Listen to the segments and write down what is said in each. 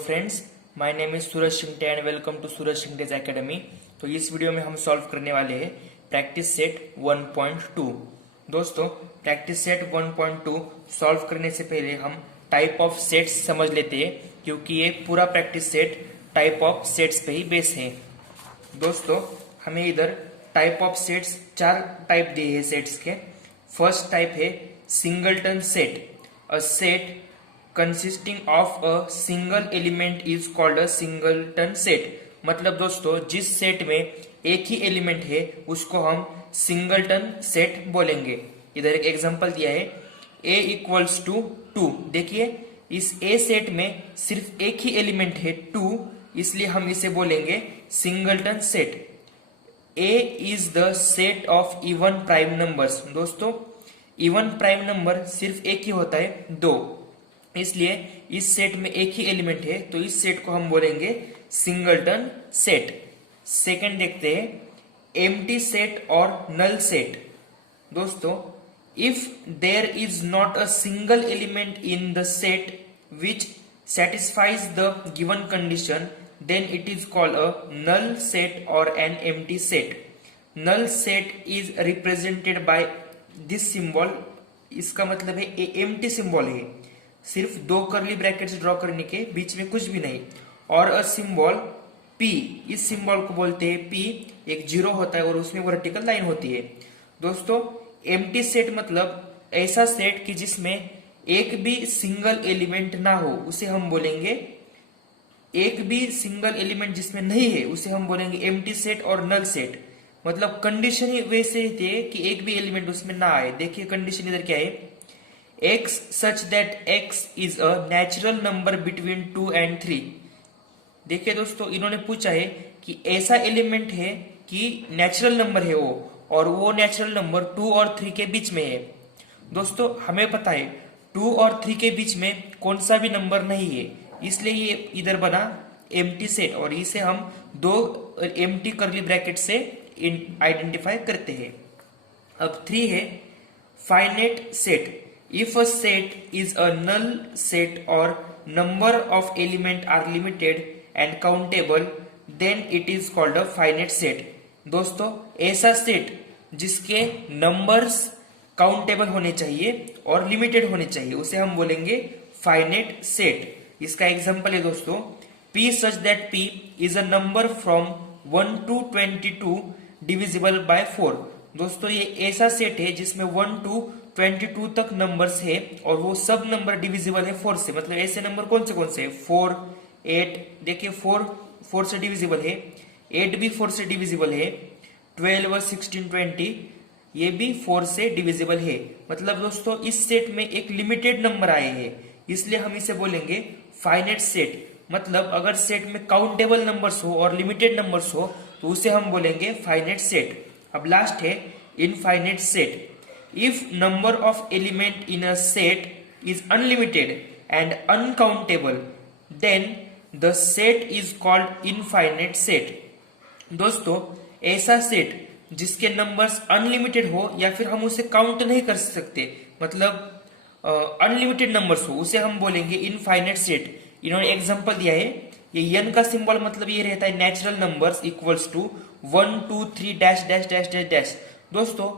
Friends, my name is Suraj Shingte and welcome to Suraj Shingte's academy. तो इस video में हम सॉल्व करने वाले हैं प्रैक्टिस सेट 1.2। दोस्तों, प्रैक्टिस सेट 1.2 सॉल्व करने से पहले हम टाइप ऑफ सेट्स समझ लेते हैं, क्योंकि ये पूरा practice set type of sets पे ही बेस है। दोस्तों, हमें इधर टाइप ऑफ सेट्स 4 टाइप दिए हैं सेट्स के। फर्स्ट टाइप है singleton set. A set consisting of a single element is called a singleton set। मतलब दोस्तों, जिस सेट में एक ही एलिमेंट है उसको हम सिंगलटन सेट बोलेंगे। इधर एक एग्जांपल दिया है a इक्वल्स टू 2। देखिए, इस a सेट में सिर्फ एक ही एलिमेंट है 2, इसलिए हम इसे बोलेंगे singleton set. a is the set of even prime numbers. दोस्तों, इवन प्राइम नंबर सिर्फ एक ही होता है 2, इसलिए इस सेट में एक ही एलिमेंट है, तो इस सेट को हम बोलेंगे सिंगलटन सेट। सेकंड देखते हैं एम्प्टी सेट और नल सेट। दोस्तों, if there is not a single element in the set which satisfies the given condition, then it is called a null set or an empty set। null set is represented by this symbol। इसका मतलब है empty symbol है, सिर्फ 2 curly brackets draw करने के, बीच में कुछ भी नहीं, और अ सिंबल P। इस सिंबल को बोलते हैं P। एक 0 होता है और उसमें वर्टिकल लाइन होती है। दोस्तों, एम्प्टी सेट मतलब ऐसा सेट कि जिसमें एक भी सिंगल एलिमेंट ना हो, उसे हम बोलेंगे एक भी सिंगल एलिमेंट जिसमें नहीं है उसे हम बोलेंगे एम्प्टी सेट और नल सेट। मतलब कंडीशन ही वैसे ही थे कि एक भी एलिमेंट उसमें ना आए। देखिए कंडीशन इधर क्या है, x such that x is a natural number between 2 and 3। देखिए दोस्तों, इन्होंने पूछा है कि ऐसा एलिमेंट है कि नेचुरल नंबर है वो, और वो नेचुरल नंबर 2 और 3 के बीच में है। दोस्तों, हमें पता है 2 और 3 के बीच में कौन सा भी नंबर नहीं है, इसलिए ये इधर बना एम्प्टी सेट, और इसे हम 2 एम्प्टी कर्ली ब्रैकेट से आइडेंटिफाई करते हैं। अब 3 है finite set. If a set is a null set or number of element are limited and countable, then it is called a finite set। दोस्तों, ऐसा सेट जिसके नंबर्स काउंटेबल होने चाहिए और लिमिटेड होने चाहिए, उसे हम बोलेंगे फाइनाइट सेट। इसका एग्जांपल है दोस्तों, P such that P is a number from 1 to 22 divisible by 4। दोस्तों, ये ऐसा सेट है जिसमें 1 to 22 तक नंबर्स है और वो सब नंबर डिविजिबल है 4 से। मतलब ऐसे नंबर कौन से 4, 8। देखिए 4 से डिविजिबल है, 8 भी 4 से डिविजिबल है, 12 और 16, 20 ये भी 4 से डिविजिबल है। मतलब दोस्तों, इस सेट में एक लिमिटेड नंबर आए हैं, इसलिए हम इसे बोलेंगे फाइनाइट सेट। मतलब अगर सेट में काउंटेबल नंबर्स हो और लिमिटेड नंबर्स हो तो उसे हम बोलेंगे फाइनाइट सेट। अब लास्ट है infinite set. If number of element in a set is unlimited and uncountable, then the set is called infinite set। दोस्तों, ऐसा सेट जिसके नंबर्स अनलिमिटेड हो या फिर हम उसे काउंट नहीं कर सकते, मतलब अनलिमिटेड नंबर्स हो, उसे हम बोलेंगे इनफाइनाइट सेट। इन्होंने एग्जांपल दिया है, ये n का सिंबल मतलब ये रहता है natural numbers equals to 1 2 3 dash dash dash dash dash. दोस्तों,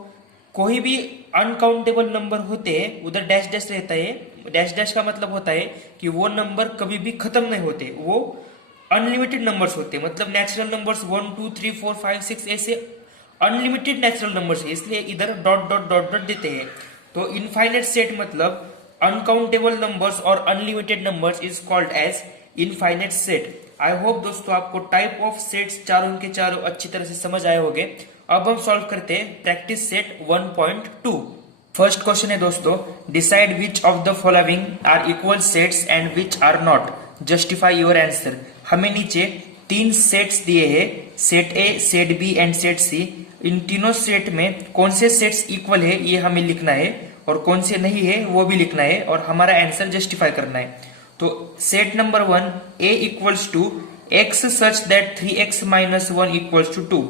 कोई भी अनकाउंटेबल नंबर होते हैं उधर डैश डैश रहता है। डैश डैश का मतलब होता है कि वो नंबर कभी भी खत्म नहीं होते, वो अनलिमिटेड नंबर्स होते हैं। मतलब नेचुरल नंबर्स 1 2 3 4 5 6 ऐसे अनलिमिटेड नेचुरल नंबर्स है, इसलिए इधर डॉट डॉट डॉट डॉट देते हैं। तो इनफाइनाइट सेट मतलब अनकाउंटेबल नंबर्स और unlimited numbers is called as infinite set. I hope दोस्तों आपको टाइप ऑफ सेट्स चारों के चारों अच्छी तरह से समझ आए होंगे। अब हम सॉल्व करते हैं प्रैक्टिस सेट 1.2। फर्स्ट क्वेश्चन है दोस्तों, decide which of the following are equal sets and which are not, justify your answer. हमें नीचे 3 सेट्स दिए हैं, set A, set B and set C. इन तीनों सेट में कौन से सेट्स इक्वल है ये हमें लिखना है, और कौन से नहीं है वो भी लिखना है, और हमारा आंसर जस्टिफाई करना है। तो set number 1 a equals to x such that 3x minus 1 equals to 2।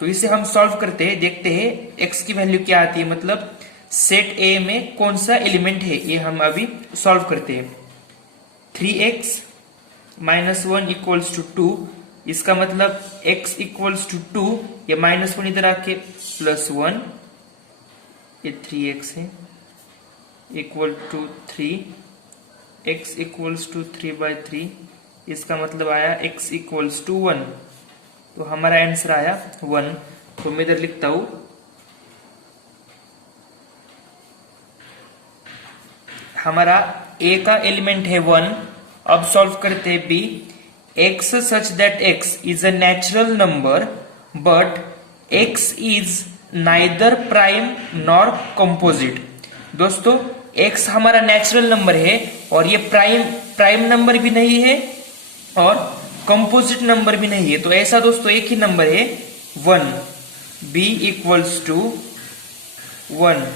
तो इसे हम सॉल्व करते हैं, देखते हैं x की वैल्यू क्या आती है, मतलब सेट a में कौन सा एलिमेंट है, ये हम अभी सॉल्व करते हैं। 3x -1 इक्वल्स टू 2, इसका मतलब x इक्वल्स टू 2, ये -1 इधर आके +1, ये 3x है, equal to 3, x equals to 3/3, इसका मतलब आया x इक्वल्स टू 1, तो हमारा आंसर आया 1। तो मैं इधर लिखता हूं हमारा a का एलिमेंट है 1। अब सॉल्व करते हैं b। x such that x is a natural number but x is neither prime nor composite. दोस्तों x हमारा नेचुरल नंबर है और ये प्राइम नंबर भी नहीं है और कंपोजिट नंबर भी नहीं है। तो ऐसा दोस्तों एक ही नंबर है 1, b इक्वल्स टू 1।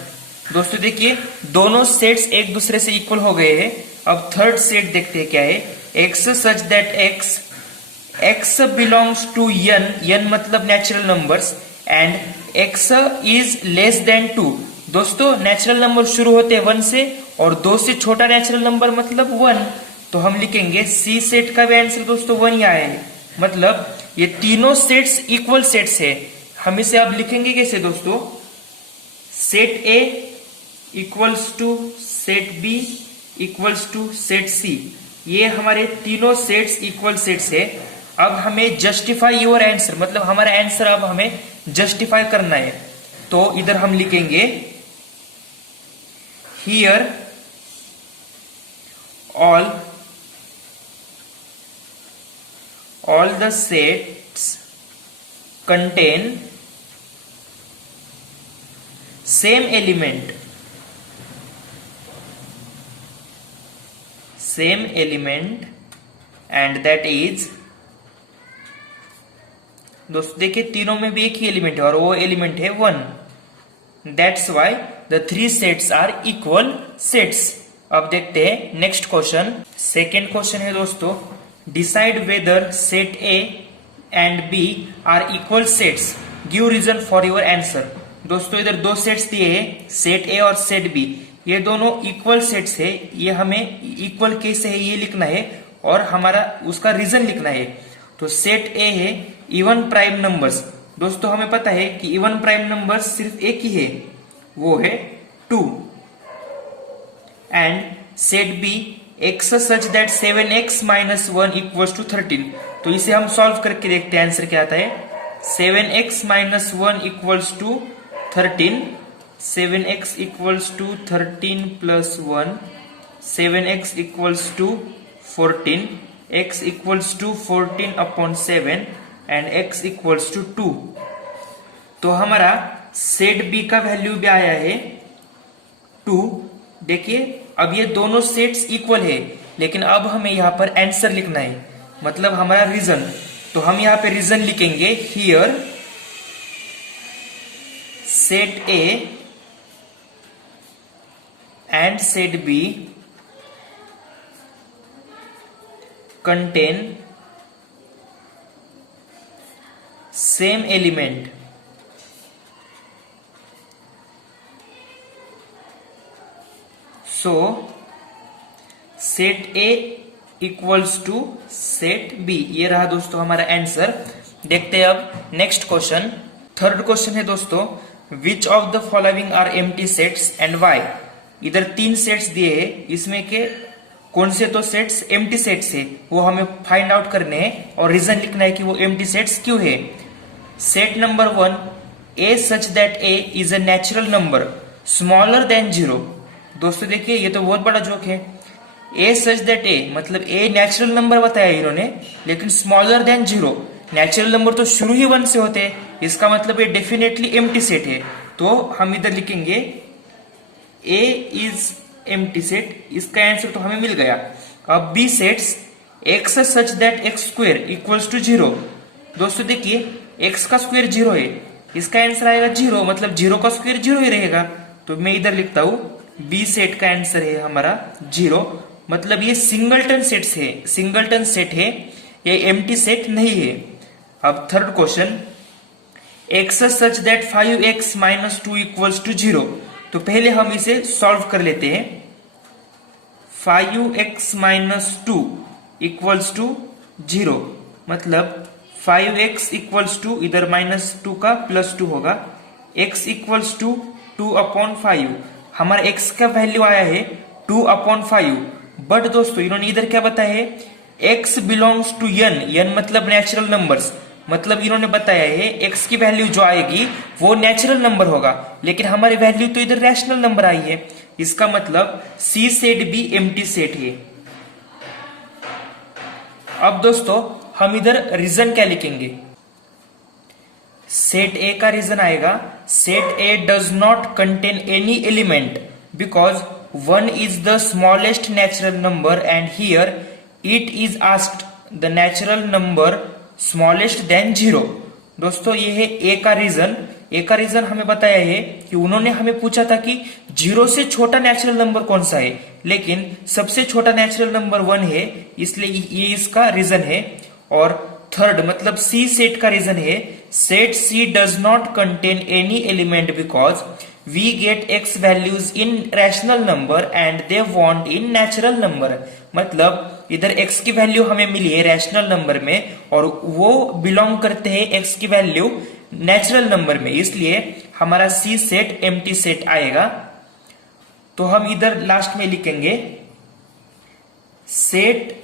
दोस्तों देखिए दोनों सेट्स एक दूसरे से इक्वल हो गए हैं। अब थर्ड सेट देखते हैं क्या है। x such that x belongs to n मतलब natural numbers and x is less than 2। दोस्तों नेचुरल नंबर शुरू होते हैं 1 से और 2 से छोटा नेचुरल नंबर मतलब 1। तो हम लिखेंगे सी सेट का भी आंसर दोस्तों 1 ही आया है। मतलब ये तीनों सेट्स इक्वल सेट्स है। हम इसे अब लिखेंगे कैसे दोस्तों, set A equals to set B equals to set C. ये हमारे तीनों सेट्स इक्वल सेट्स है। अब हमें जस्टिफाई योर आंसर, मतलब हमारा आंसर अब हमें जस्टिफाई करना है। तो इधर हम लिखेंगे here all the sets contain same element and that is, दोस्तों देखिए तीनों में भी एक ही एलिमेंट है और वो एलिमेंट है 1। That's why the 3 sets are equal sets। अब देखते हैं नेक्स्ट क्वेश्चन। सेकेंड क्वेश्चन है दोस्तों, decide whether set A and B are equal sets, give reason for your answer. दोस्तों इधर 2 सेट्स दिए हैं, सेट ए और सेट बी। ये दोनों इक्वल सेट्स है। ये हमें इक्वल कैसे है ये लिखना है और हमारा उसका रीजन लिखना है। तो सेट ए है इवन प्राइम नंबर्स। दोस्तों हमें पता है कि इवन प्राइम नंबर्स सिर्फ एक ही है, वो है 2। And set B x such that 7x minus 1 equals to 13। तो इसे हम सॉल्व करके देखते हैं आंसर क्या आता है। 7x minus 1 equals to 13, 7x equals to 13 plus 1, 7x equals to 14, x equals to 14 upon 7 and x equals to 2। तो हमारा सेट बी का वैल्यू भी आया है 2। देखिए अब ये दोनों सेट्स इक्वल है, लेकिन अब हमें यहाँ पर आंसर लिखना है, मतलब हमारा रीजन। तो हम यहाँ पे रीजन लिखेंगे here set A and set B contain same element so set A equals to set B. ये रहा दोस्तों हमारा आंसर। देखते हैं अब नेक्स्ट क्वेश्चन। थर्ड क्वेश्चन है दोस्तों, which of the following are empty sets and why. इधर 3 सेट्स दिए हैं, इसमें के कौन से तो सेट्स एम्प्टी सेट्स है वो हमें फाइंड आउट करने हैं और रीजन लिखना है कि वो एम्प्टी सेट्स क्यों है। Set number 1, A such that A is a natural number smaller than 0। दोस्तों देखिए ये तो बहुत बड़ा जोक है। ए सच दैट ए मतलब ए नेचुरल नंबर बताया इन्होंने, लेकिन स्मॉलर देन 0। नेचुरल नंबर तो शुरू ही 1 से होते हैं, इसका मतलब ये डेफिनेटली एम्प्टी सेट है। तो हम इधर लिखेंगे ए इज एम्प्टी सेट। इसका आंसर तो हमें मिल गया। अब B sets x such that x square equals to 0। दोस्तों देखिए एक्स का स्क्वायर 0 है, इसका आंसर आएगा 0, मतलब 0 का स्क्वायर 0 ही रहेगा। तो मैं इधर लिखता हूं बी सेट का आंसर है हमारा 0, मतलब ये सिंगलटन सेट्स है, सिंगलटन सेट है, ये एम्प्टी सेट नहीं है। अब third question, x such that 5x minus 2 equals to 0। तो पहले हम इसे सॉल्व कर लेते हैं। 5x माइनस 2 इक्वल्स टू 0, मतलब 5x इक्वल्स टू, इधर -2 का +2 होगा, x इक्वल्स टू 2/5। हमारा x का वैल्यू आया है 2/5। बट दोस्तों इन्होंने इधर क्या बताया है, x बिलोंग्स टू n मतलब नेचुरल नंबर्स, मतलब इन्होंने बताया है x की वैल्यू जो आएगी वो नेचुरल नंबर होगा, लेकिन हमारी वैल्यू तो इधर रैशनल नंबर आई है। इसका मतलब C सेट भी एम्प्टी सेट है। अब दोस्तों हम इधर रीजन क्या लिखेंगे, सेट ए का रीजन आएगा, set A does not contain any element because 1 is the smallest natural number and here it is asked the natural number smallest than 0। दोस्तों ये है ए का रीजन। ए का रीजन हमें बताया है कि उन्होंने हमें पूछा था कि 0 से छोटा नेचुरल नंबर कौन सा है, लेकिन सबसे छोटा नेचुरल नंबर 1 है, इसलिए ये इसका रीजन है। और थर्ड मतलब सी सेट का रीजन है, set C does not contain any element because we get x values in rational number and they want in natural number। मतलब इधर x की वैल्यू हमें मिली है रैशनल नंबर में और वो बिलोंग करते हैं x की वैल्यू नेचुरल नंबर में, इसलिए हमारा C सेट एम्प्टी सेट आएगा। तो हम इधर लास्ट में लिखेंगे set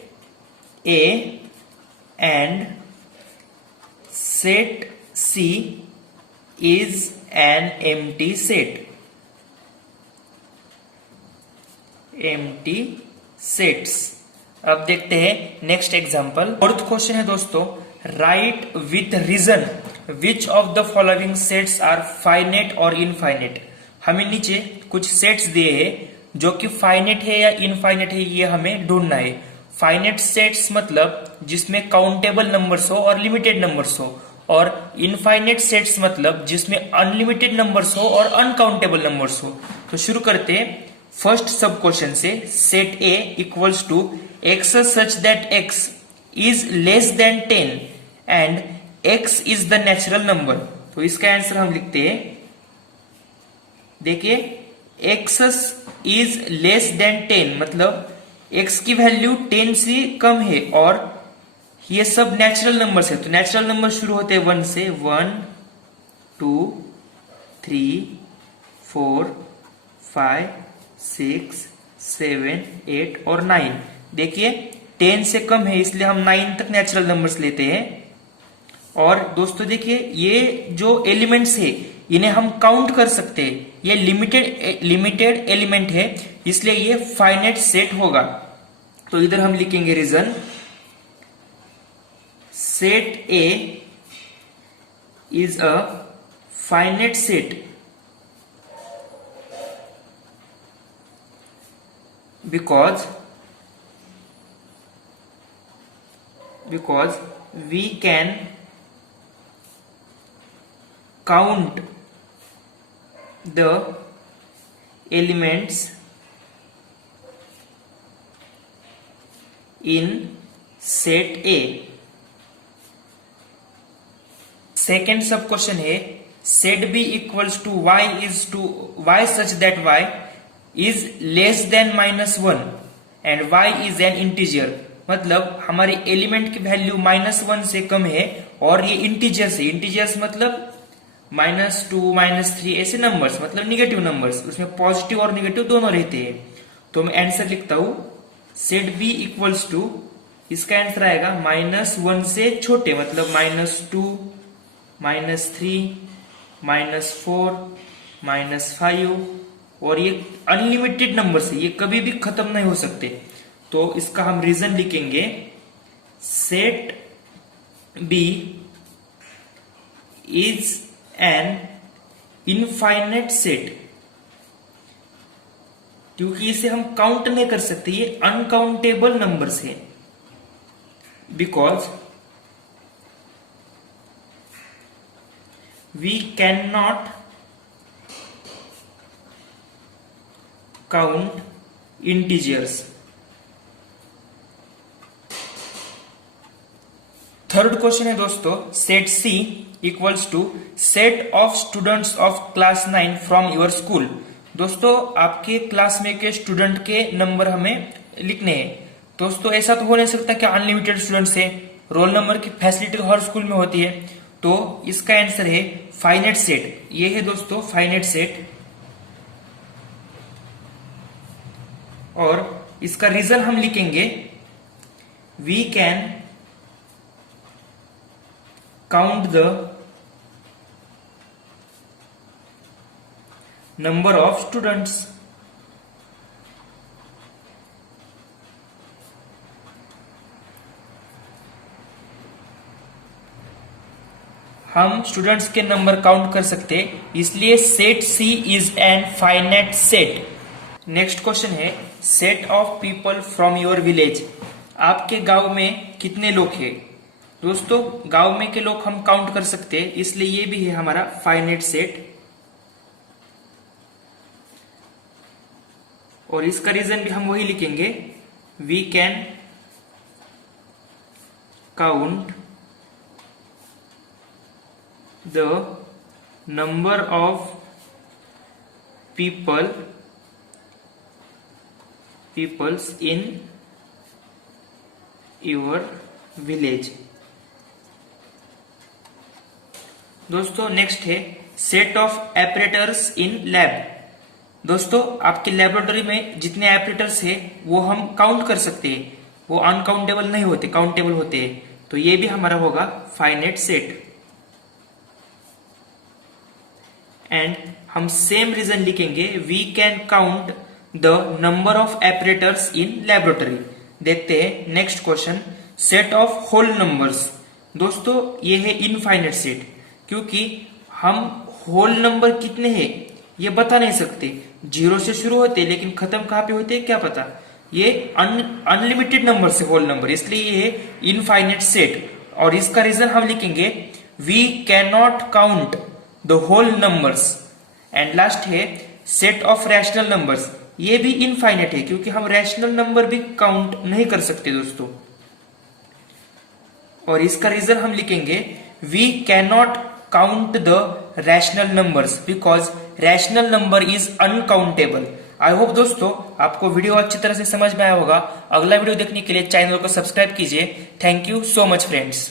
A and set C is an empty set। empty sets। अब देखते हैं नेक्स्ट एग्जांपल। फोर्थ क्वेश्चन है दोस्तों, write with reason which of the following sets are finite और इनफाइनेट। हमें नीचे कुछ सेट्स दिए हैं जो कि फाइनेट है या इनफाइनेट है, ये हमें ढूंढना है। फाइनेट सेट्स मतलब जिसमें काउंटेबल नंबर्स हो और लिमिटेड नंबर्स हो, और इनफाइनेट सेट्स मतलब जिसमें अनलिमिटेड नंबर्स हो और अनकाउंटेबल नंबर्स हो। तो शुरू करते हैं फर्स्ट सब क्वेश्चन से। Set A equals to x such that x is less than 10 and x is the natural number. तो इसका आंसर हम लिखते हैं, देखिए एक्स इज लेस देन 10 मतलब एक्स की वैल्यू 10 से कम है और ये सब नेचुरल नंबर्स है। तो नेचुरल नंबर शुरू होते हैं 1 से, 1 2 3 4 5 6 7 8 और 9। देखिए 10 से कम है इसलिए हम 9 तक नेचुरल नंबर्स लेते हैं। और दोस्तों देखिए ये जो एलिमेंट्स है इन्हें हम काउंट कर सकते हैं, ये लिमिटेड एलिमेंट है इसलिए ये फाइनाइट सेट होगा। तो इधर हम लिखेंगे reason, set A is a finite set because we can count the elements in set A। Second sub question है, set B equals to y such that y is less than -1 and y is an integer. मतलब हमारी element की value -1 से कम है और ये integers है। Integers मतलब -2 -3 ऐसे नंबर्स, मतलब निगेटिव नंबर्स, उसमें पॉजिटिव और निगेटिव दोनों रहते हैं। तो मैं आंसर लिखता हूं, सेट बी इक्वल्स टू, इसका आंसर आएगा -1 से छोटे, मतलब -2 -3 -4 -5 और ये अनलिमिटेड नंबर है, ये कभी भी खत्म नहीं हो सकते। तो इसका हम रीजन लिखेंगे, set B is an infinite set, क्योंकि इसे हम काउंट नहीं कर सकते, ये अनकाउंटेबल नंबर्स है। Because we cannot count integers। Third question है दोस्तों, set C equals to set of students of class 9 from your school. दोस्तों आपके क्लास में के स्टूडेंट के नंबर हमें लिखने हैं। दोस्तों ऐसा तो हो नहीं सकता कि अनलिमिटेड स्टूडेंट्स है, रोल नंबर की फैसिलिटी तो हर स्कूल में होती है। तो इसका आंसर है फाइनाइट सेट। ये है दोस्तों फाइनाइट सेट। और इसका रीजन हम लिखेंगे we can count the number of students. हम स्टूडेंट्स के नंबर काउंट कर सकते हैं, इसलिए set C is an finite set. Next question है set of people from your village. आपके गांव में कितने लोग हैं? दोस्तों गांव में के लोग हम काउंट कर सकते हैं, इसलिए ये भी है हमारा फाइनाइट सेट। और इसका रीजन भी हम वही लिखेंगे we can count the number of peoples in your village। दोस्तों नेक्स्ट है set of operators in lab. दोस्तों आपके लेबोरेटरी में जितने एपरेटर्स है वो हम काउंट कर सकते हैं, वो अनकाउंटेबल नहीं होते, काउंटेबल होते हैं। तो ये भी हमारा होगा फाइनाइट सेट। एंड हम सेम रीजन लिखेंगे we can count the number of operators in laboratory. देखते हैं next question set of whole numbers. दोस्तों ये है इनफाइनाइट सेट, क्योंकि हम होल नंबर कितने हैं ये बता नहीं सकते। 0 से शुरू होते लेकिन खत्म कहां पे होते क्या पता। ये अनलिमिटेड नंबर से होल नंबर, इसलिए ये है इनफाइनाइट सेट। और इसका रीजन हम लिखेंगे we can not count the whole numbers. And last है सेट ऑफ रैशनल नंबर्स। ये भी इनफाइनाइट है, क्योंकि हम रैशनल नंबर भी काउंट नहीं कर सकते दोस्तों। और इसका रीजन हम लिखेंगे we can not count the rational numbers because rational number is uncountable. I hope दोस्तों आपको वीडियो अच्छी तरह से समझ में आया होगा। अगला वीडियो देखने के लिए चैनल को सब्सक्राइब कीजिए। Thank you so much friends.